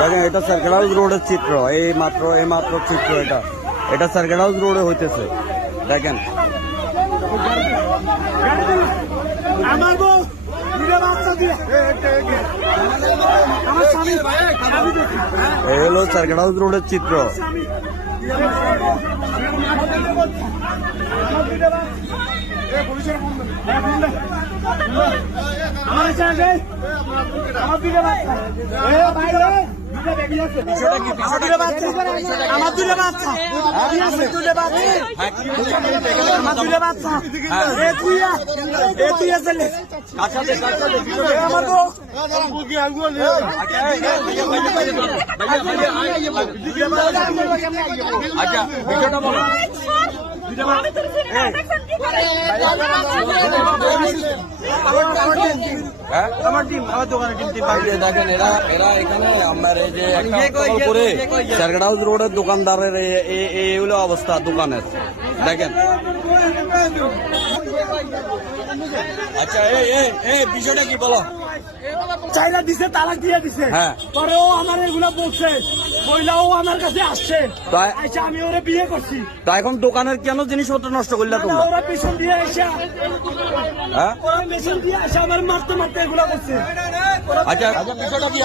দেখেন এটা circle house রোডের চিত্র, এই মাত্র চিত্র এটা সার্কেল হাউস রোডে হইতেছে। দেখেন আমার বউ নিজে বাচ্চা দিয়ে আমার স্বামী এই হলো সার্কেল হাউস রোডের চিত্র। আমার দুটো বাচ্চা আমার বউ আচ্ছা বিষয়টা বলো। দেখেন এরা এখানে আমার এই যে করে সার্কেল হাউস রোডের দোকানদারের এই হলো অবস্থা দোকানের। দেখেন আচ্ছা এই বিষয়টা কি বলো। চাইনা দিছে, তালাক দিয়ে দিছে। হ্যাঁ। পরে ও আমার এগুলা বলছে, মহিলাও আমার কাছে আসছে, তাই আচ্ছা আমি ওরা বিয়ে করছি। তা এখন দোকানের কেন জিনিসপত্র নষ্ট করলে তোমরা? ওরা পেছন দিয়ে এসে হ্যাঁ ওরা পেছন দিয়ে এসে আমার মারতে এগুলা করছে। আচ্ছা বিষয়টা কি